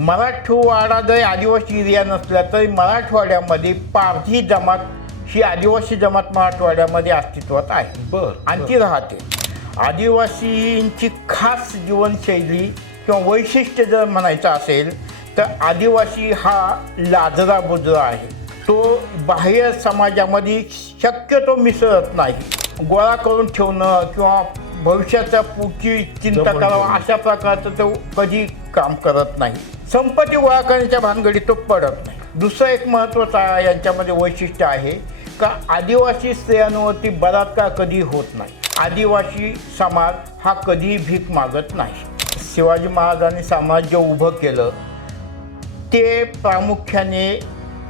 मराठवाडा जरी आदिवासी एरिया नसला तरी मराठवाड्यामध्ये पारधी जमात ही आदिवासी जमात मराठवाड्यामध्ये अस्तित्वात आहे आणि ती राहते. आदिवासींची खास जीवनशैली किंवा वैशिष्ट्य जर म्हणायचं असेल तर आदिवासी हा लाजरा बुजरा आहे. तो बाह्य समाजामध्ये शक्यतो मिसळत नाही. गोळा करून ठेवणं किंवा भविष्याच्या पुढची चिंता करावं अशा प्रकारचं तो कधी काम करत नाही. संपत्ती गोळा करण्याच्या भानगडीत तो पडत नाही. दुसरं एक महत्त्वाचं यांच्यामध्ये वैशिष्ट्य आहे का आदिवासी स्त्रियांवरती बलात्कार कधी होत नाही. आदिवासी समाज हा कधी भीक मागत नाही. शिवाजी महाराजांनी साम्राज्य उभं केलं ते प्रामुख्याने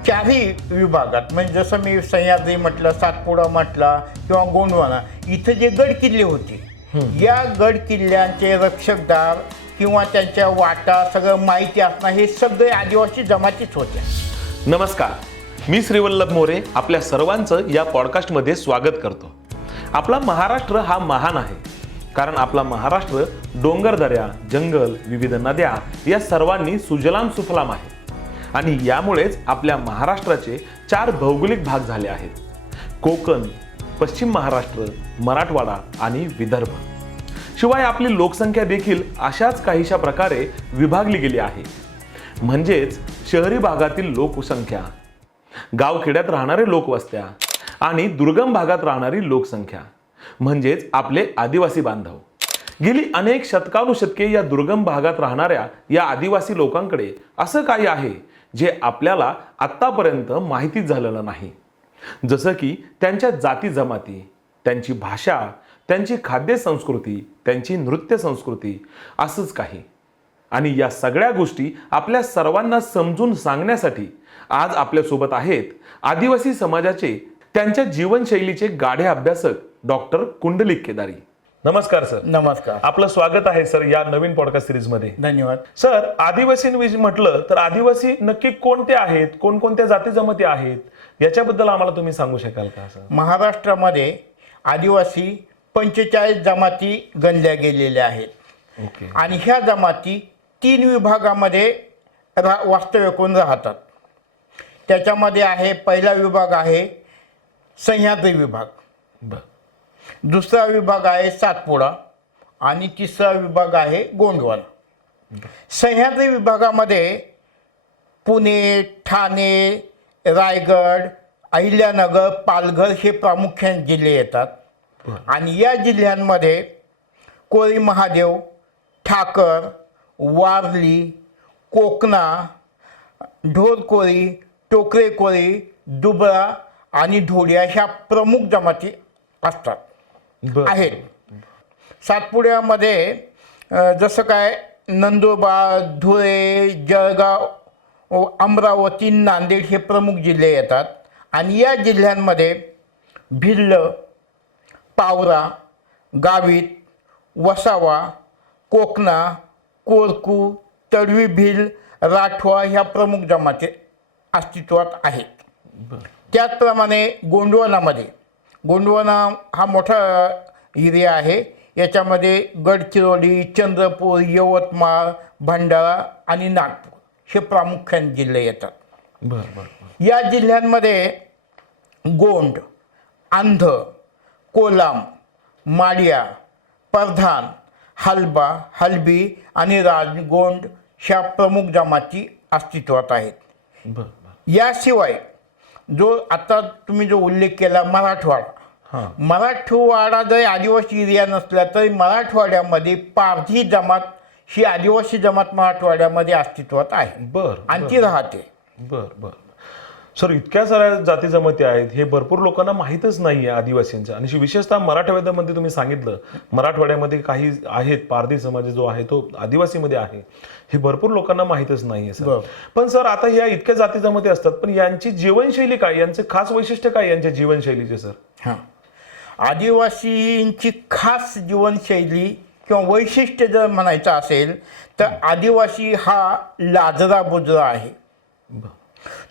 चारही विभागात, म्हणजे जसं मी सह्याद्री म्हटलं, सातपुडा म्हटला किंवा गोंडवाना, इथं जे गड किल्ले होते या गड किल्ल्यांचे रक्षकदार किंवा त्यांच्या वाटा सगळं माहिती असणं हे सगळे आदिवासी जमातीच होत्या. नमस्कार, मी श्रीवल्लभ मोरे आपल्या सर्वांचं या पॉडकास्टमध्ये स्वागत करतो. आपला महाराष्ट्र हा महान आहे कारण आपला महाराष्ट्र डोंगरदऱ्या, जंगल, विविध नद्या या सर्वांनी सुजलाम सुफलाम आहे आणि यामुळेच आपल्या महाराष्ट्राचे 4 भौगोलिक भाग झाले आहेत: कोकण, पश्चिम महाराष्ट्र, मराठवाडा आणि विदर्भ. शिवाय आपली लोकसंख्या देखील अशाच काहीशा प्रकारे विभागली गेली आहे. म्हणजेच शहरी भागातील लोकसंख्या, गावखेड्यात राहणारे लोकवस्त्या आणि दुर्गम भागात राहणारी लोकसंख्या म्हणजेच आपले आदिवासी बांधव. गेली अनेक शतकानुशतके या दुर्गम भागात राहणाऱ्या या आदिवासी लोकांकडे असं काही आहे जे आपल्याला आत्तापर्यंत माहितीच झालेलं नाही. जसं की त्यांच्या जाती जमाती, त्यांची भाषा, त्यांची खाद्य संस्कृती, त्यांची नृत्य संस्कृती, असंच काही. आणि या सगळ्या गोष्टी आपल्या सर्वांना समजून सांगण्यासाठी आज आपल्यासोबत आहेत आदिवासी समाजाचे, त्यांच्या जीवनशैलीचे गाढे अभ्यासक डॉक्टर कुंडलिक केदारी. नमस्कार सर. नमस्कार. आपलं स्वागत आहे सर या नवीन पॉडकास्ट सिरीज मध्ये. धन्यवाद. सर, आदिवासींविषयी म्हटलं तर आदिवासी नक्की कोणते आहेत, कोणकोणत्या जाती जमाती आहेत याच्याबद्दल आम्हाला तुम्ही सांगू शकाल का? सर, महाराष्ट्रामध्ये आदिवासी 45 जमाती गणल्या गेलेल्या आहेत. ओके. आणि ह्या जमाती 3 विभागामध्ये वास्तव्य करून राहतात. त्याच्यामध्ये आहे, पहिला विभाग आहे सह्याद्री विभाग, दुसरा विभाग आहे सातपुडा आणि तिसरा विभाग आहे गोंडवाना. सह्याद्री विभागामध्ये पुणे, ठाणे, रायगड, अहिल्यानगर, पालघर हे प्रामुख्याने जिल्हे येतात. आणि या जिल्ह्यांमध्ये कोळी महादेव, ठाकर, वारली, कोकणा, ढोरकोळी, टोकरे कोळी, दुबळा आणि ढोलिया ह्या प्रमुख जमाती असतात आहेत. सातपुड्यामध्ये जसं काय नंदुरबार, धुळे, जळगाव, अमरावती, नांदेड हे प्रमुख जिल्हे येतात. आणि या जिल्ह्यांमध्ये भिल्ल, पावरा, गावित, वसावा, कोकणा, कोरकू, तडवी भिल, राठवा ह्या प्रमुख जमाती अस्तित्वात आहेत. त्याचप्रमाणे गोंडवाना हा मोठा एरिया आहे. याच्यामध्ये गडचिरोली, चंद्रपूर, यवतमाळ, भंडारा आणि नागपूर हे प्रामुख्याने जिल्हे येतात. या जिल्ह्यांमध्ये गोंड, आंध, कोलाम, माडिया, परधान, हलबा, हलबी आणि राजगोंड ह्या प्रमुख जमाती अस्तित्वात आहेत. याशिवाय जो आता तुम्ही जो उल्लेख केला मराठवाडा जरी आदिवासी एरिया नसला तरी मराठवाड्यामध्ये पारधी जमात ही आदिवासी जमात मराठवाड्यामध्ये अस्तित्वात आहे आणि ती राहते. सर, इतक्या साऱ्या जाती जमाती आहेत हे भरपूर लोकांना माहीतच नाही आहे आदिवासींचं. आणि विशेषतः मराठवाड्यामध्ये तुम्ही सांगितलं मराठवाड्यामध्ये काही आहेत पारधी समाज जो आहे तो आदिवासीमध्ये आहे, हे भरपूर लोकांना माहीतच नाही आहे सर. पण सर, आता ह्या इतक्या जाती जमाती असतात पण यांची जीवनशैली काय, यांचे खास वैशिष्ट्य काय यांच्या जीवनशैलीचे? सर, आदिवासींची खास जीवनशैली किंवा वैशिष्ट्य जर म्हणायचं असेल तर आदिवासी हा लाजरा बुजरा आहे.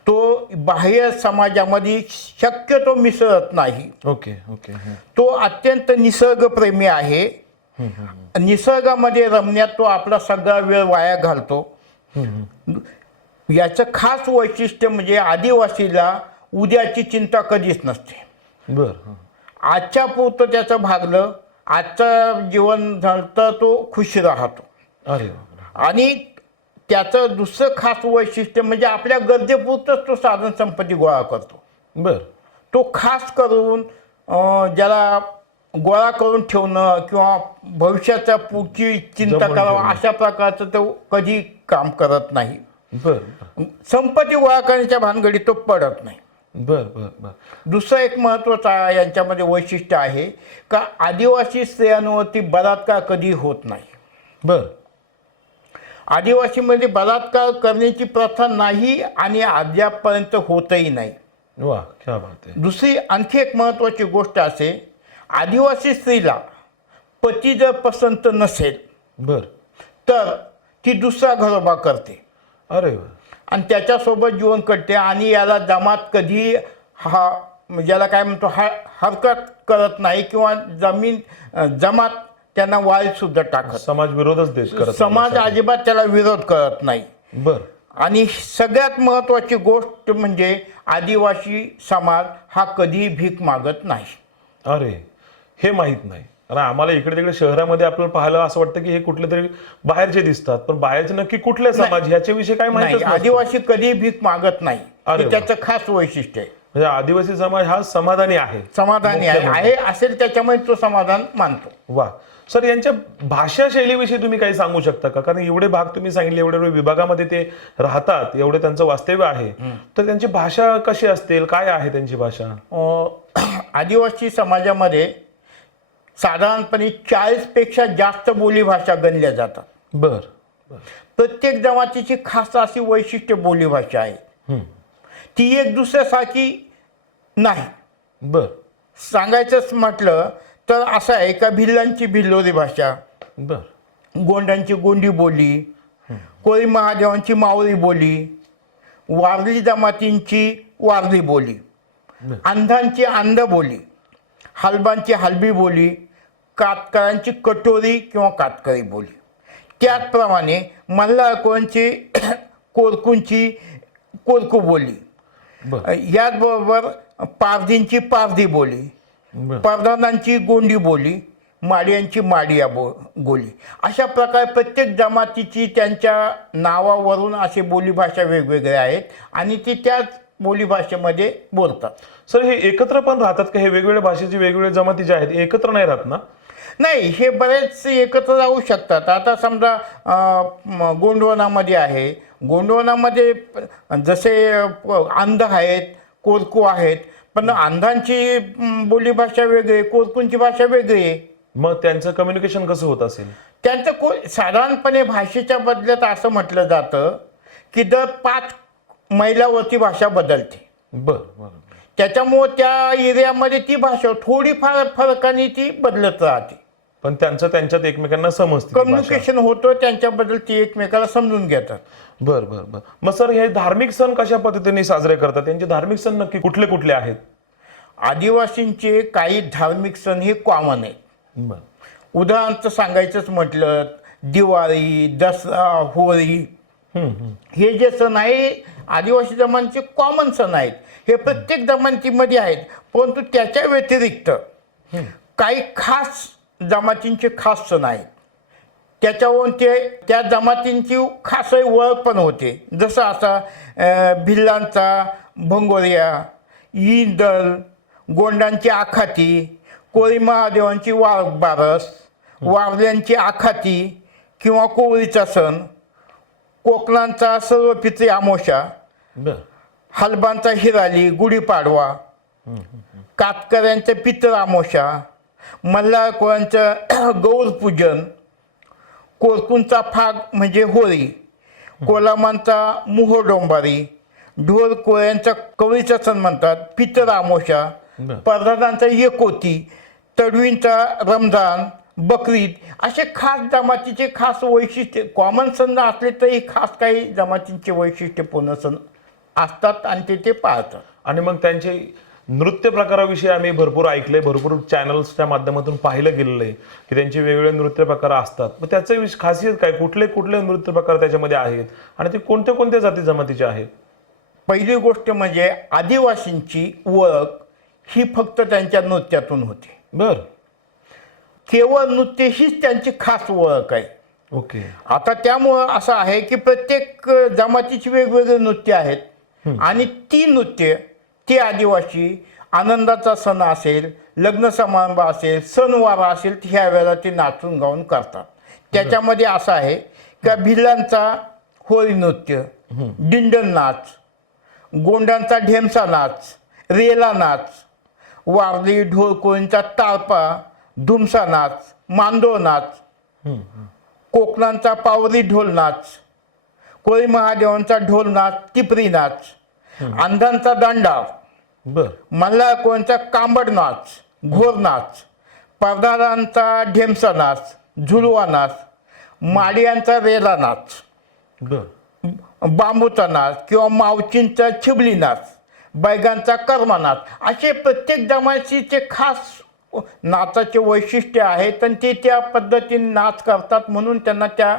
तो बाह्य समाजामध्ये शक्यतो मिसळत नाही. ओके. तो अत्यंत निसर्गप्रेमी आहे. निसर्गामध्ये रमण्यात तो आपला सगळा वेळ वाया घालतो. याचं खास वैशिष्ट्य म्हणजे आदिवासीला उद्याची चिंता कधीच नसते. बर. आजच्या पुरतं त्याचं भागलं, आजचं जीवन झालं तर तो खुश राहतो. अरे बापरे. आणि त्याचं दुसरं खास वैशिष्ट्य म्हणजे आपल्या गरजेपुरतंच तो साधन संपत्ती गोळा करतो. बर. तो खास करून ज्याला गोळा करून ठेवणं किंवा भविष्याच्या पुढची चिंता जमवून करावं ठेवणं. अशा प्रकारचं तो कधी काम करत नाही. बर. संपत्ती गोळा करण्याच्या भानगडीत तो पडत नाही. बर बर बर. दुसरं एक महत्त्वाचं यांच्यामध्ये वैशिष्ट्य आहे का आदिवासी स्त्रियांवरती बलात्कार कधी होत नाही. बर. आदिवासीमध्ये बलात्कार करण्याची प्रथा नाही आणि अद्यापपर्यंत होतही नाही. वा, क्या बात आहे. दुसरी आणखी एक महत्त्वाची गोष्ट असे, आदिवासी स्त्रीला पती जर पसंत नसेल बर. तर ती दुसरा घरोबा करते अरे वा. आणि त्याच्यासोबत जीवन करते आणि याला जमात कधी ज्याला काय म्हणतो हरकत करत नाही किंवा जमात त्यांना वाईलसुद्धा टाकत. समाज विरोधच देत करत समाज अजिबात त्याला विरोध करत नाही. बर. आणि सगळ्यात महत्त्वाची गोष्ट म्हणजे आदिवासी समाज हा कधी भीक मागत नाही. अरे, हे माहित नाही. कारण आम्हाला इकडे तिकडे शहरामध्ये आपल्याला पाहायला असं वाटतं की हे कुठले तरी बाहेरचे दिसतात, पण बाहेरचे नक्की कुठले समाज ह्याच्याविषयी काय माहिती नाही. आदिवासी कधी भीक मागत नाही. अरे हे त्याचं खास वैशिष्ट्य आहे. म्हणजे आदिवासी समाज हा समाधानी आहे. समाधानी आहे असेल त्याच्यामुळे तो समाधान मानतो. वा. सर, यांच्या भाषा शैलीविषयी तुम्ही काही सांगू शकता का? कारण एवढे भाग तुम्ही सांगितले, एवढे विभागामध्ये ते राहतात, एवढे त्यांचं वास्तव्य आहे, तर त्यांची भाषा कशी असतील, काय आहे त्यांची भाषा? आदिवासी समाजामध्ये साधारणपणे 40पेक्षा जास्त बोलीभाषा गणल्या जातात. बर. प्रत्येक जमातीची खास अशी वैशिष्ट्य बोलीभाषा आहे. ती एक दुसऱ्यासारखी नाही. बर. सांगायचंच म्हटलं तर असं आहे का भिल्लांची भिल्लोरी भाषा, बर. गोंडांची गोंडी बोली, कोळी महादेवांची मावळी बोली, वारली जमातींची वारली बोली, अंधांची अंध बोली, हलबांची हलबी बोली, कातकरांची कटोरी किंवा कातकरी बोली. त्याचप्रमाणे मल्हारकोळ्यांची कोरकूंची कोरकू बोली, याचबरोबर पारधींची पारधी बोली, परधानांची गोंडी बोली, माडियांची माडिया बोली. अशा प्रकारे प्रत्येक जमातीची त्यांच्या नावावरून असे बोलीभाषा वेगवेगळ्या आहेत आणि ती त्याच बोलीभाषेमध्ये बोलतात. सर, हे एकत्र पण राहतात का? हे वेगवेगळ्या भाषेची वेगवेगळ्या जमाती ज्या आहेत एकत्र नाही राहत ना? नाही, हे बरेच एकत्र राहू शकतात. आता समजा गोंडवनामध्ये आहे, गोंडवनामध्ये जसे अंध आहेत, कोरकू आहेत, पण अंधांची बोलीभाषा वेगळी, कोरकूंची भाषा वेगळी आहे. मग त्यांचं कम्युनिकेशन कसं होत असेल? त्यांचं साधारणपणे भाषेच्या बदल्यात असं म्हटलं जातं की दर 5 मैलावरती भाषा बदलते. बरं. त्याच्यामुळं त्या एरियामध्ये ती भाषा थोडीफार फरकाने ती बदलत राहते. पण त्यांच्यात एकमेकांना समजते, कम्युनिकेशन होतं, त्यांच्याबद्दल ती एकमेकाला समजून घेतात. बरं. मग सर, हे धार्मिक सण कशा पद्धतीने साजरे करतात? त्यांचे धार्मिक सण नक्की कुठले कुठले आहेत? आदिवासींचे काही धार्मिक सण हे कॉमन आहेत. उदाहरणार्थ सांगायचंच म्हटलं, दिवाळी, दसरा, होळी, हे जे सण आहे आदिवासी जमातीचे कॉमन सण आहेत. हे प्रत्येक जमातीमध्ये आहेत, परंतु त्याच्या व्यतिरिक्त काही खास जमातींचे खास सण आहेत. त्याच्यावरून त्या जमातींची खास ओळख पण होते. जसं असा भिल्लांचा भंगोरिया, इंदल, गोंडांची आखाती, कोळी महादेवांची बारस, वारल्यांची आखाती किंवा कोवळीचा सण, कोकणांचा सर्वपित्री अमावस्या, हलबांचा हिराली, गुढीपाडवा, कातकऱ्यांचं पितर अमावस्या, मल्हारकोळ्यांचं गौरपूजन, कोरकूंचा फाग म्हणजे होळी, कोलामांचा मोहोडोंबारी, ढोल कोळ्यांचा कवळीचा सण म्हणतात, पितर अमावस्या, परधानांचा एकोती, तडवींचा रमजान, बकरीद, असे खास जमातीचे खास वैशिष्ट्य कॉमन सण असले तरी खास काही जमातींचे वैशिष्ट्यपूर्ण सण असतात आणि ते पाळतात. आणि मग त्यांचे नृत्य प्रकाराविषयी आम्ही भरपूर ऐकलंय, भरपूर चॅनल्सच्या माध्यमातून पाहिलं गेलेलं आहे की त्यांचे वेगवेगळे नृत्य प्रकार असतात. मग त्याचं खासियत काय, कुठले कुठले नृत्य प्रकार त्याच्यामध्ये आहेत आणि ते कोणत्या कोणत्या जाती जमातीचे आहेत? पहिली गोष्ट म्हणजे आदिवासींची ओळख ही फक्त त्यांच्या नृत्यातून होती. बर. केवळ नृत्य हीच त्यांची खास ओळख आहे. ओके. आता त्यामुळं असं आहे की प्रत्येक जमातीची वेगवेगळे नृत्य आहेत आणि ती नृत्य ते आदिवासी आनंदाचा सण असेल, लग्न समारंभ असेल, सणवार असेल, ह्या वेळेला ते नाचून गाऊन करतात. त्याच्यामध्ये असं आहे का भिल्लांचा होळी नृत्य, दिंडन नाच, गोंडांचा ढेमसा नाच, रेला नाच, वारली ढोलकोळींचा तारपा, धुमसा नाच, मांडोळ नाच, कोकणांचा पावरी ढोल नाच, कोळी महादेवांचा ढोल नाच, टिपरी नाच, अंधांचा दांडा, बर. मल्हारकोळींचा कांबड नाच, घोर नाच, परदारांचा ढेमसा नाच, झुलवा नाच, माडियांचा रेला नाच, बर. बांबूचा नाच किंवा मावचींचा छिबली नाच, बैगांचा कर्मा नाच, असे प्रत्येक जमातीचे खास नाचाचे वैशिष्ट्य आहेत आणि ते त्या पद्धतीने नाच करतात म्हणून त्यांना त्या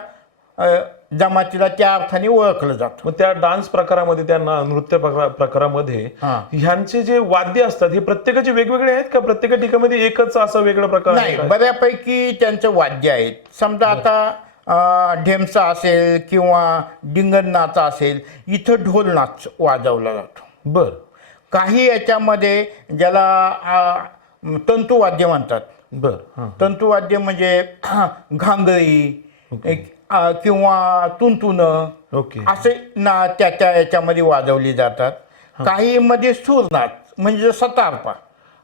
जमातीला त्या अर्थाने ओळखलं जातं. मग त्या डान्स प्रकारामध्ये, त्या नृत्य प्रकारामध्ये ह्यांचे जे वाद्य असतात हे प्रत्येकाचे वेगवेगळे आहेत का प्रत्येक ठिकाणी एकच असं वेगळं प्रकार आहे? नाही, बऱ्यापैकी त्यांचं वाद्य आहेत. समजा आता ढेमसा असेल किंवा डिंगण नाच असेल, इथं ढोल नाच वाजवला जातो. बर. काही याच्यामध्ये ज्याला तंतुवाद्य म्हणतात. बर. तंतुवाद्य म्हणजे घांगरी किंवा तुंतुन ओके. असे ना त्या याच्यामध्ये वाजवली जातात. काही मध्ये सूर नाच म्हणजे जसा तारपा.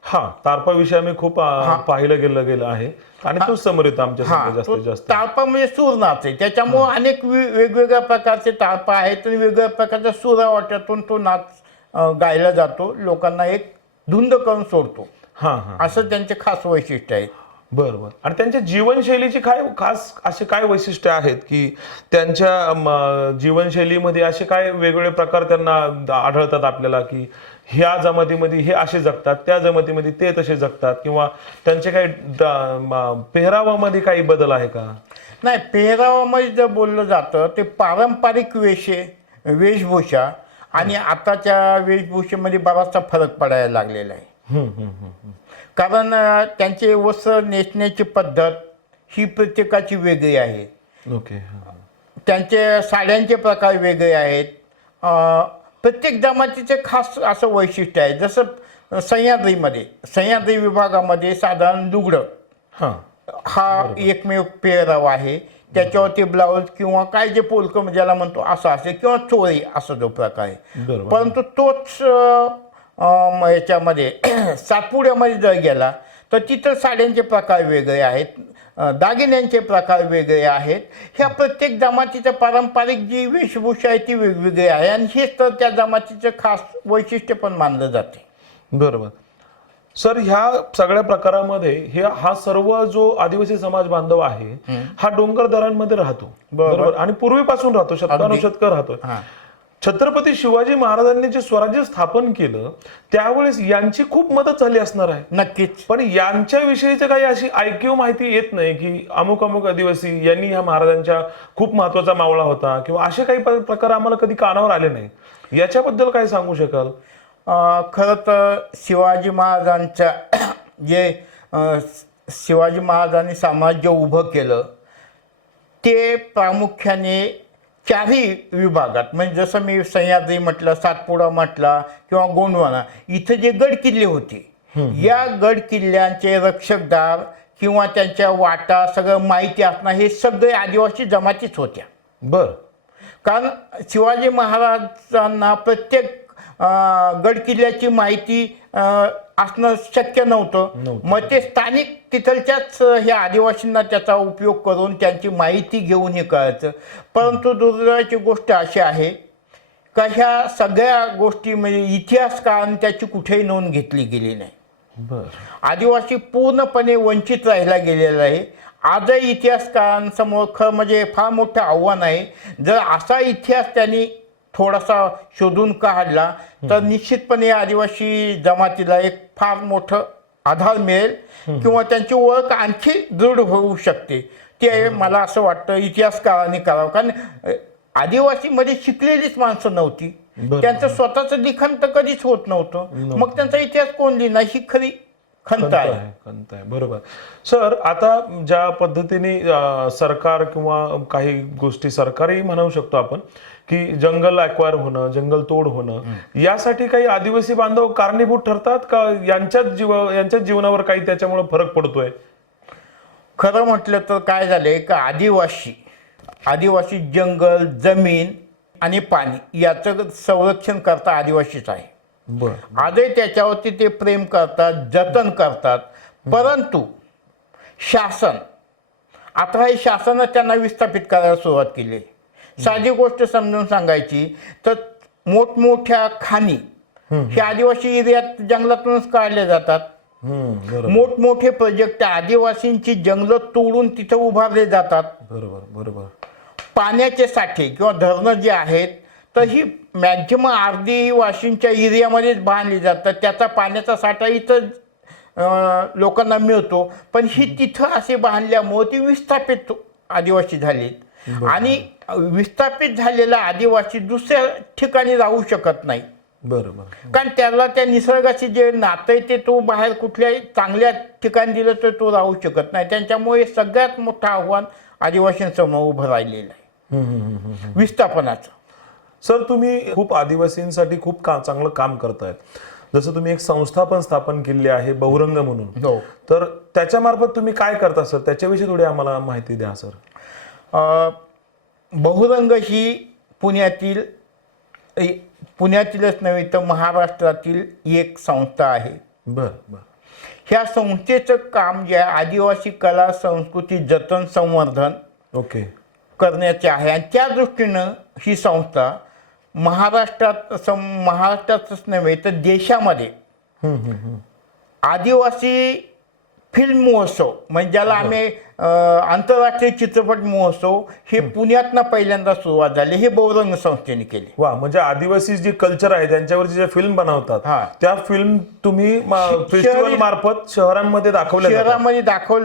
हा, तारपा विषय आम्ही खूप पाहिलं गेलं आहे आणि तो समोर येतो आमच्या जास्तीत जास्त. तारपा म्हणजे सूर नाच आहे. त्याच्यामुळे अनेक वेगवेगळ्या प्रकारचे तारपा आहेत आणि वेगवेगळ्या प्रकारच्या सुरावाट्यातून तो नाच गायला जातो, लोकांना एक धुंद करून सोडतो. असं त्यांचे खास वैशिष्ट्य आहे. बरोबर. आणि त्यांच्या जीवनशैलीची काय खास असे काय वैशिष्ट्य आहेत की त्यांच्या जीवनशैलीमध्ये असे काय वेगवेगळे प्रकार त्यांना आढळतात आपल्याला की ह्या जमातीमध्ये हे असे जगतात, त्या जमातीमध्ये ते तसे जगतात, किंवा त्यांचे काही पेहरावामध्ये काही बदल आहे का? नाही, पेहरावामध्ये जर बोललं जातं ते पारंपरिक वेशभूषा आणि आताच्या वेशभूषेमध्ये बराचसा फरक पडायला लागलेला आहे. कारण त्यांचे वस्त्र नेसण्याची पद्धत ही प्रत्येकाची वेगळी आहे. ओके. त्यांचे साड्यांचे प्रकार वेगळे आहेत. प्रत्येक जमातीचे खास असं वैशिष्ट्य आहे. जसं सह्याद्री विभागामध्ये साधारण लुगडं हा एकमेव पेहराव आहे. त्याच्यावरती ब्लाऊज किंवा काय जे पोलकं ज्याला म्हणतो असं असेल किंवा चोळी असा जो प्रकार आहे. परंतु तोच याच्यामध्ये सातपुड्यामध्ये जर गेला तर तिथं साड्यांचे प्रकार वेगळे आहेत, दागिन्यांचे प्रकार वेगळे आहेत. ह्या प्रत्येक जमातीचं पारंपरिक जी वेशभूषा आहे ती वेगवेगळी आहे आणि हेच तर त्या जमातीचं खास वैशिष्ट्य पण मानलं जाते. बरोबर. सर, ह्या सगळ्या प्रकारामध्ये हा सर्व जो आदिवासी समाज बांधव आहे हा डोंगर दऱ्यांमध्ये राहतो. बरोबर. आणि पूर्वीपासून राहतो, शतकानुशतक राहतो. छत्रपती शिवाजी महाराजांनी जे स्वराज्य स्थापन केलं त्यावेळेस यांची खूप मदत झाली असणार आहे. नक्कीच. पण यांच्याविषयीची काही अशी ऐकीव माहिती येत नाही की अमुक अमुक आदिवासी यांनी ह्या महाराजांच्या खूप महत्वाचा मावळा होता किंवा असे काही प्रकार आम्हाला कधी कानावर आले नाही. याच्याबद्दल काय सांगू शकाल? खरं तर शिवाजी महाराजांच्या शिवाजी महाराजांनी साम्राज्य उभं केलं ते प्रामुख्याने चारही विभागात, म्हणजे जसं मी सह्याद्री म्हटलं, सातपुडा म्हटला किंवा गोंडवाना, इथं जे गड किल्ले होते या गड किल्ल्यांचे रक्षकदार किंवा त्यांच्या वाटा सगळं माहिती असणं हे सगळे आदिवासी जमातीच होत्या. बर. कारण शिवाजी महाराजांना प्रत्येक गड किल्ल्याची माहिती असणं शक्य नव्हतं. मग ते स्थानिक तिथलच्याच ह्या आदिवासींना त्याचा उपयोग करून त्यांची माहिती घेऊन हे करायचं. परंतु दुर्दैवाची गोष्ट अशी आहे का ह्या सगळ्या गोष्टी म्हणजे इतिहासकारांनी त्याची कुठेही नोंद घेतली गेली नाही. आदिवासी पूर्णपणे वंचित राहिला गेलेला आहे. आजही इतिहासकारांसमोर म्हणजे फार मोठं आव्हान आहे. जर असा इतिहास त्यांनी थोडासा शोधून काढला तर निश्चितपणे आदिवासी जमातीला एक फार मोठं आधार मिळेल किंवा त्यांची ओळख आणखी दृढ होऊ शकते. ते मला असं वाटतं इतिहासकारांनी करावं, कारण आदिवासीमध्ये शिकलेलीच माणसं नव्हती. त्यांचं स्वतःचं लिखाण तर कधीच होत नव्हतं. मग त्यांचा इतिहास कोण लिहिणार, ही खरी खंत आहे. बरोबर. सर, आता ज्या पद्धतीने सरकार किंवा काही गोष्टी सरकारही म्हणू शकतो आपण की जंगल ॲक्वायर होणं, जंगल तोड होणं, यासाठी काही आदिवासी बांधव कारणीभूत ठरतात का? यांच्या जीवनावर काही त्याच्यामुळे फरक पडतोय? खरं म्हटलं तर काय झालंय का आदिवासी जंगल, जमीन आणि पाणी याचं संरक्षण करता आदिवासीच आहे. आजही त्याच्यावरती ते प्रेम करतात, जतन करतात. परंतु शासन, आता हे शासनानं त्यांना विस्थापित करायला सुरुवात केली. साधी गोष्ट समजून सांगायची तर मोठमोठ्या खाणी हे आदिवासी एरियात जंगलातूनच काढल्या जातात. मोठमोठे प्रोजेक्ट आदिवासींची जंगलं तोडून तिथं उभारले जातात. बरोबर. पाण्याचे साठे किंवा धरणं जे आहेत तर ही मॅक्झिमम आदिवासींच्या एरियामध्येच बांधली जातात. त्याचा पाण्याचा साठा इथं लोकांना मिळतो, पण ही तिथं असे बांधल्यामुळे ती विस्थापित आदिवासी झालीत. आणि विस्थापित झालेला आदिवासी दुसऱ्या ठिकाणी राहू शकत नाही. बरोबर. कारण त्याला त्या निसर्गाची जे नातं आहे ते तो बाहेर कुठल्याही चांगल्या ठिकाणी दिलं तर तो राहू शकत नाही. त्यांच्यामुळे सगळ्यात मोठं आव्हान आदिवासींसमोर उभं राहिलेलं आहे, विस्थापनाचं. सर, तुम्ही खूप आदिवासींसाठी खूप चांगलं काम करतायत. जसं तुम्ही एक संस्था पण स्थापन केली आहे, बहुरंग म्हणून. हो. तर त्याच्यामार्फत तुम्ही काय करता सर? त्याच्याविषयी थोडी आम्हाला माहिती द्या सर. बहुरंग ही पुण्यातीलच नव्हे तर महाराष्ट्रातील एक संस्था आहे. बर. ह्या संस्थेचं काम जे आहे आदिवासी कला संस्कृती जतन संवर्धन करण्याचे आहे. आणि त्या दृष्टीनं ही संस्था महाराष्ट्रातच नव्हे तर देशामध्ये आदिवासी फिल्म महोत्सव, म्हणजे ज्याला आम्ही आंतरराष्ट्रीय चित्रपट महोत्सव, हे पुण्यातनं पहिल्यांदा सुरुवात झाली. हे बहुरंग संस्थेने केली. वा, म्हणजे आदिवासी जी कल्चर आहे त्यांच्यावरची जे फिल्म बनवतात त्या फिल्म तुम्ही फेस्टिवल मार्फत शहरांमध्ये दाखवल्या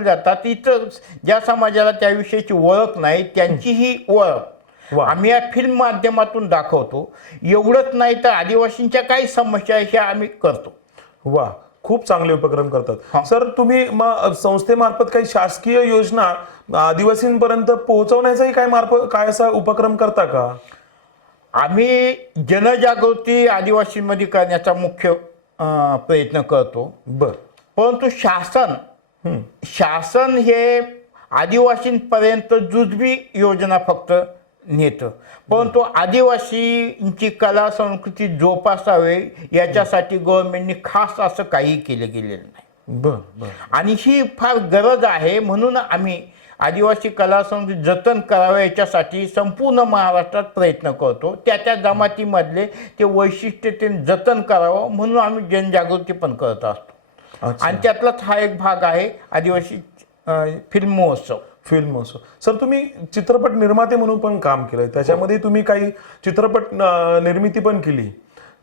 जातात. इथं ज्या समाजाला त्याविषयीची ओळख नाही त्यांची ही ओळख आम्ही या फिल्म माध्यमातून दाखवतो. एवढंच नाही तर आदिवासींच्या काही समस्या ह्या आम्ही करतो. वा, खूप चांगले उपक्रम करतात. सर, तुम्ही संस्थेमार्फत काही शासकीय योजना आदिवासींपर्यंत पोहोचवण्याचाही काय असा उपक्रम करता का? आम्ही जनजागृती आदिवासींमध्ये करण्याचा मुख्य प्रयत्न करतो. परंतु शासन हे आदिवासींपर्यंत जुजबी योजना फक्त नेतं. परंतु आदिवासींची कला संस्कृती जोपासावे याच्यासाठी गव्हर्नमेंटने खास असं काही केलं गेलेलं नाही. आणि ही फार गरज आहे. म्हणून आम्ही आदिवासी कला संस्कृती जतन करावे याच्यासाठी संपूर्ण महाराष्ट्रात प्रयत्न करतो. त्या जमातीमधले ते वैशिष्ट्य ते जतन करावं म्हणून आम्ही जनजागृती पण करत असतो. आणि त्यातलाच हा एक भाग आहे आदिवासी फिल्म महोत्सव. सर, तुम्ही चित्रपट निर्माते म्हणून पण काम केलंय. त्याच्यामध्ये तुम्ही काही चित्रपट निर्मिती पण केली.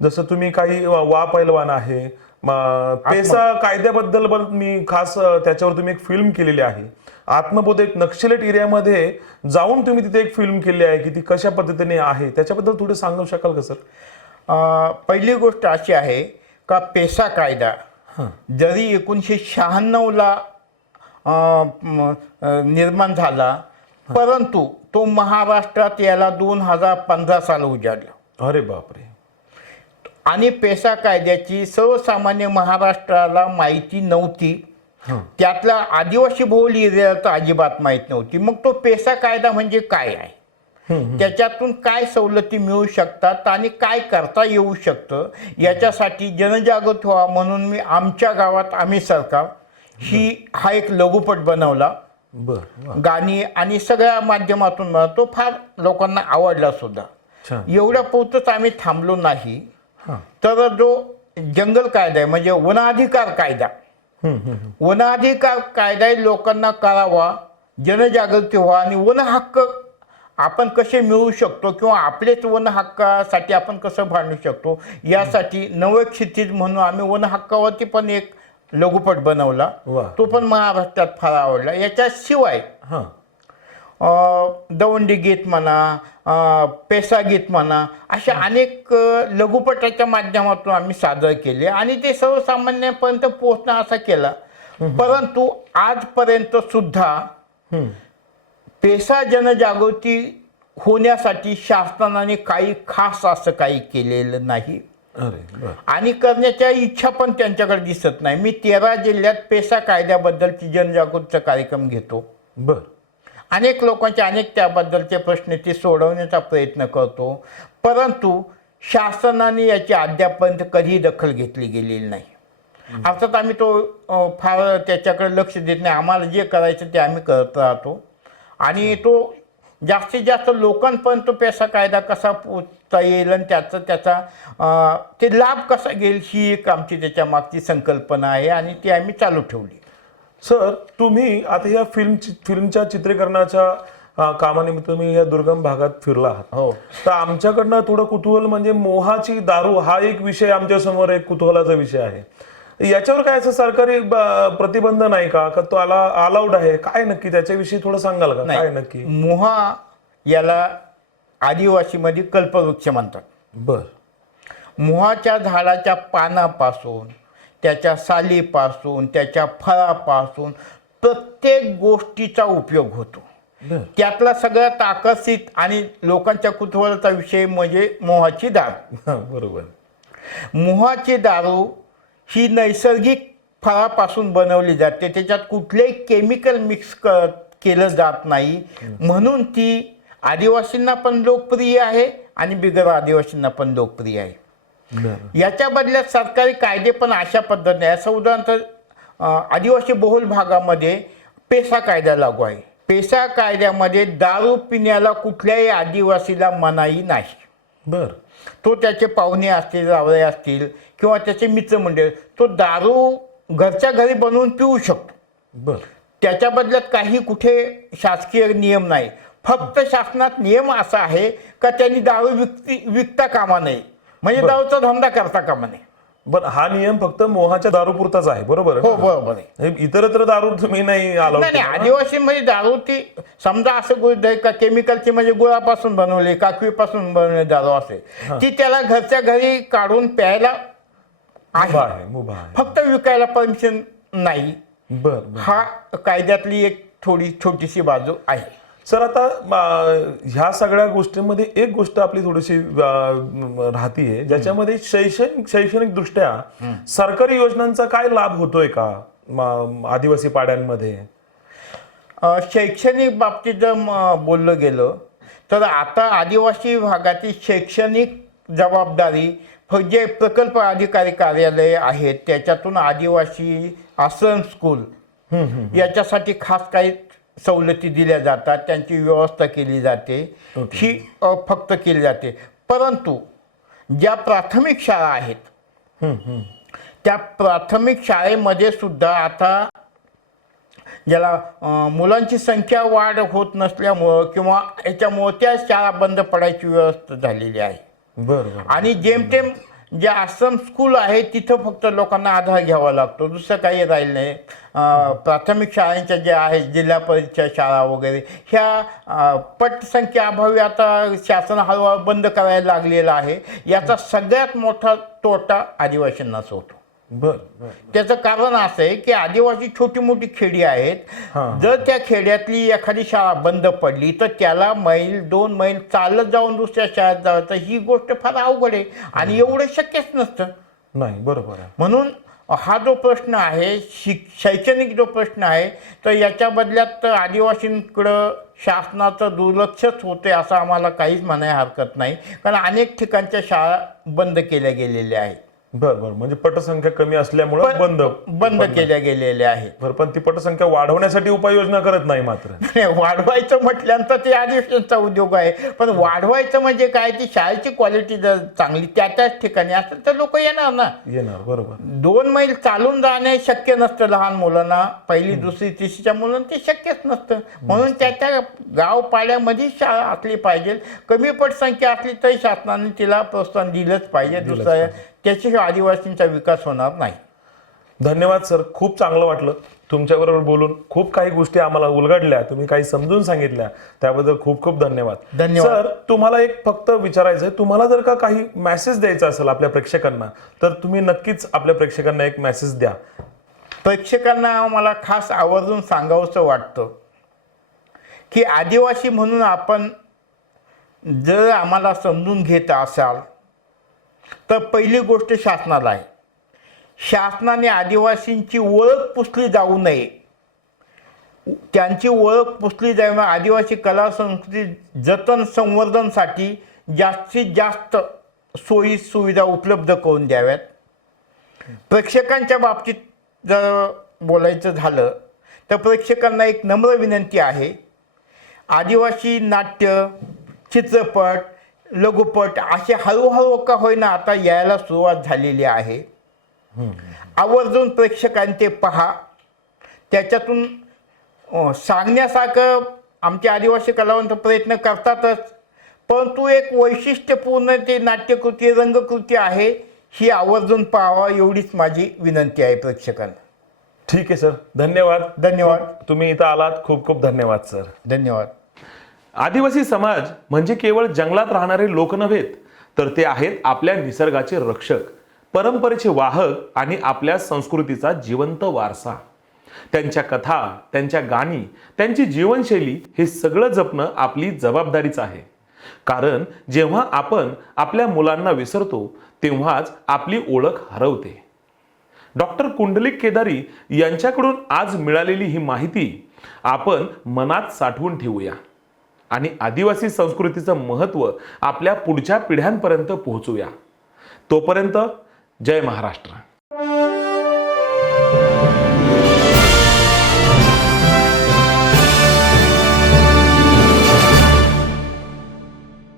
जसं तुम्ही काही वा पैलवान आहे, पेसा कायद्याबद्दल मी खास त्याच्यावर तुम्ही एक फिल्म केलेली आहे. आत्मबोध, एक नक्षलेट एरियामध्ये जाऊन तुम्ही तिथे एक फिल्म केली आहे की ती कशा पद्धतीने आहे त्याच्याबद्दल थोडं सांगू शकाल का सर? पहिली गोष्ट अशी आहे का पेसा कायदा जरी 1996ला निर्माण झाला, परंतु तो महाराष्ट्रात याला 2015 साल उजाडला. अरे बापरे. आणि पेसा कायद्याची सर्वसामान्य महाराष्ट्राला माहिती नव्हती. त्यातला आदिवासी बहुल एरियाला तर अजिबात माहीत नव्हती. मग तो पेसा कायदा म्हणजे काय आहे, त्याच्यातून काय सवलती मिळू शकतात आणि काय करता येऊ शकतं याच्यासाठी जनजागृत व्हावा म्हणून मी आमच्या गावात आम्ही सरकार हा एक लघुपट बनवला. गाणी आणि सगळ्या माध्यमातून तो फार लोकांना आवडला सुद्धा. एवढ्या पुरतच आम्ही थांबलो नाही. तर जो जंगल कायदा आहे म्हणजे वनाधिकार कायदा लोकांना कळावा, जनजागृती व्हावा आणि वन हक्क आपण कसे मिळवू शकतो किंवा आपलेच वन हक्कासाठी आपण कसं भांडू शकतो यासाठी नवे क्षितिज म्हणून आम्ही वन हक्कावरती पण एक लघुपट बनवला. वा. तो पण महाराष्ट्रात फार आवडला. याच्याशिवाय हां दवंडी गीत म्हणा, पेसा गीत म्हणा, अशा अनेक लघुपटाच्या माध्यमातून आम्ही सादर केले आणि ते सर्वसामान्यांपर्यंत पोहोचणं असा केला. परंतु आजपर्यंत सुद्धा पेसा जनजागृती होण्यासाठी शासनाने काही खास असं काही केलेलं नाही आणि करण्याच्या इच्छा पण त्यांच्याकडे दिसत नाही. मी 13 जिल्ह्यात पेसा कायद्याबद्दलची जनजागृतीचा कार्यक्रम घेतो. अनेक लोकांचे अनेक त्याबद्दलचे प्रश्न ते सोडवण्याचा प्रयत्न करतो, परंतु शासनाने याची अद्यापर्यंत कधीही दखल घेतली गेलेली नाही. अर्थात आम्ही तो फार त्याच्याकडे लक्ष देत नाही. आम्हाला जे करायचं ते आम्ही करत राहतो आणि तो जास्तीत जास्त लोकांपर्यंत पेसा कायदा कसा पोचता येईल आणि त्याचा ते लाभ कसा घेईल ही एक आमची त्याच्या मागची संकल्पना आहे आणि ती आम्ही चालू ठेवली. सर, तुम्ही आता या फिल्मच्या चित्रीकरणाच्या कामानिमित्त तुम्ही या दुर्गम भागात फिरला आहात. हो. तर आमच्याकडनं थोडं कुतूहल म्हणजे मोहाची दारू हा एक विषय आमच्या समोर एक कुतूहलाचा विषय आहे. याच्यावर काय असं सरकारी प्रतिबंध नाही का तो अलाउड आहे काय नक्की त्याच्याविषयी थोडं सांगाल का? काय नक्की? मोहा याला आदिवासीमध्ये कल्पवृक्ष म्हणतात. मोहाच्या झाडाच्या पानापासून, त्याच्या सालीपासून, त्याच्या फळापासून प्रत्येक गोष्टीचा उपयोग होतो. त्यातला सगळ्यात आकर्षित आणि लोकांच्या कुतूहलाचा विषय म्हणजे मोहाची दारू. बरोबर. मोहाची दारू ही नैसर्गिक फळापासून बनवली जाते. त्याच्यात कुठलेही केमिकल मिक्स केलं जात नाही, म्हणून ती आदिवासींना पण लोकप्रिय आहे आणि बिगर आदिवासींना पण लोकप्रिय आहे. याच्या बदल्यात सरकारी कायदे पण अशा पद्धतीने आहे. असं उदाहरणार्थ आदिवासी बहुल भागामध्ये पेसा कायदा लागू आहे. पेसा कायद्यामध्ये दारू पिण्याला कुठल्याही आदिवासीला मनाई नाही. तो त्याचे पाहुणे असतील, जावळे असतील किंवा त्याचे मित्रमंडळ, तो दारू घरच्या घरी बनवून पिऊ शकतो. त्याच्या बदल्यात काही कुठे शासकीय नियम नाही. फक्त शासनात नियम असा आहे का त्यांनी दारू विकता कामा नये, म्हणजे दारूचा धंदा करता कामा नये. बरं, हा नियम फक्त मोहाच्या दारूपुरताच आहे. बरोबर. हो, बरोबर आहे. इतरत्र दारू तुम्ही नाही आला? नाही, आदिवासी म्हणजे दारू ती समजा असं गृहीत धर का केमिकलची म्हणजे गुळापासून बनवली, काकवीपासून बनवली दारू असेल, ती त्याला घरच्या घरी काढून प्यायला आहे, फक्त विकायला परमिशन नाही. हा कायद्यातली एक थोडी छोटीशी बाजू आहे. सर, आता ह्या सगळ्या गोष्टींमध्ये एक गोष्ट आपली थोडीशी राहतीये, ज्याच्यामध्ये शैक्षणिक दृष्ट्या सरकारी योजनांचा काय लाभ होतोय का आदिवासी पाड्यांमध्ये? शैक्षणिक बाबतीत जर बोललं गेलं तर आता आदिवासी भागातील शैक्षणिक जबाबदारी जे प्रकल्प अधिकारी कार्यालय आहेत त्याच्यातून आदिवासी आश्रम स्कूल याच्यासाठी खास काही सवलती दिल्या जातात, त्यांची व्यवस्था केली जाते. ही फक्त केली जाते. परंतु ज्या प्राथमिक शाळा आहेत त्या प्राथमिक शाळेमध्ये सुद्धा आता ज्याला मुलांची संख्या वाढ होत नसल्यामुळं किंवा याच्यामुळं त्या शाळा बंद पडायची व्यवस्था झालेली आहे. आणि जेमतेम जे आश्रम स्कूल आहे तिथं फक्त लोकांना आधार घ्यावा लागतो, दुसरं काही राहिलं नाही. प्राथमिक शाळांच्या ज्या आहेत जिल्हा परिषद शाळा वगैरे ह्या पटसंख्या अभावी आता शासन हळूहळू बंद करायला लागलेलं आहे. याचा सगळ्यात मोठा तोटा आदिवासींनाच होतो. त्याचं कारण असं आहे की आदिवासी छोटी मोठी खेडी आहेत. जर त्या खेड्यातली एखादी शाळा बंद पडली तर त्याला मैल 2 मैल चालत जाऊन दुसऱ्या शाळेत जायचं ही गोष्ट फार अवघड आहे आणि एवढं शक्यच नसतं. नाही, बरोबर आहे. म्हणून हा जो प्रश्न आहे शैक्षणिक जो प्रश्न आहे तर याच्या बदल्यात आदिवासींकडं शासनाचं दुर्लक्षच होते असं आम्हाला काहीच म्हणायला हरकत नाही, कारण अनेक ठिकाणच्या शाळा बंद केल्या गेलेल्या आहेत. बरं बरं, म्हणजे पटसंख्या कमी असल्यामुळे बंद केल्या गेलेल्या आहेत. बरं, पण ती पटसंख्या वाढवण्यासाठी उपाययोजना करत नाही मात्र. वाढवायचं म्हटल्यानंतर ते अधिवेशनचा उद्योग आहे, पण वाढवायचं म्हणजे काय, ती शाळेची क्वालिटी जर चांगली त्याच ठिकाणी असेल तर लोक येणार ना. येणार, बरोबर. 2 मैल चालून जाणे शक्य नसतं लहान मुलांना, पहिली दुसरी तिसरीच्या मुलांना ते शक्यच नसतं. म्हणून त्या गाव पाड्यामध्ये शाळा असली पाहिजे. कमी पटसंख्या असली तरी शासनाने तिला प्रोत्साहन दिलंच पाहिजे. दुसरं त्याच्याशिवाय आदिवासींचा विकास होणार नाही. धन्यवाद सर, खूप चांगलं वाटलं तुमच्याबरोबर बोलून. खूप काही गोष्टी आम्हाला उलगडल्या, तुम्ही काही समजून सांगितल्या, त्याबद्दल खूप खूप धन्यवाद. सर, तुम्हाला एक फक्त विचारायचं आहे, तुम्हाला जर का काही मेसेज द्यायचा असेल आपल्या प्रेक्षकांना, तर तुम्ही नक्कीच आपल्या प्रेक्षकांना एक मेसेज द्या. प्रेक्षकांना मला खास आवर्जून सांगावंसं वाटतं की आदिवासी म्हणून आपण जर आम्हाला समजून घेत असाल तर पहिली गोष्ट शासनाला आहे. शासनाने आदिवासींची ओळख पुसली जाऊ नये. त्यांची ओळख पुसली जाऊ नये. आदिवासी कला संस्कृती जतन संवर्धनसाठी जास्तीत जास्त सोयी सुविधा उपलब्ध करून द्याव्यात. प्रेक्षकांच्या बाबतीत जर बोलायचं झालं तर प्रेक्षकांना एक नम्र विनंती आहे. आदिवासी नाट्य, चित्रपट, लघुपट असे हळूहळू का होईना आता यायला सुरुवात झालेली आहे. आवर्जून प्रेक्षकांनी ते पहा. त्याच्यातून सांगण्यासारखं आमचे आदिवासी कलावंत प्रयत्न करतातच, परंतु एक वैशिष्ट्यपूर्ण ते नाट्यकृती, रंगकृती आहे, ही आवर्जून पाहावा एवढीच माझी विनंती आहे प्रेक्षकांना. ठीक आहे सर, धन्यवाद. धन्यवाद. तुम्ही इथं आलात, खूप खूप धन्यवाद सर. धन्यवाद. आदिवासी समाज म्हणजे केवळ जंगलात राहणारे लोक नव्हेत, तर ते आहेत आपल्या निसर्गाचे रक्षक, परंपरेचे वाहक आणि आपल्या संस्कृतीचा जिवंत वारसा. त्यांच्या कथा, त्यांच्या गाणी, त्यांची जीवनशैली हे सगळं जपणं आपली जबाबदारीच आहे. कारण जेव्हा आपण आपल्या मुलांना विसरतो तेव्हाच आपली ओळख हरवते. डॉक्टर कुंडलिक केदारी यांच्याकडून आज मिळालेली ही माहिती आपण मनात साठवून ठेवूया आणि आदिवासी संस्कृतीचं महत्त्व आपल्या पुढच्या पिढ्यांपर्यंत पोहोचूया. तोपर्यंत जय महाराष्ट्र.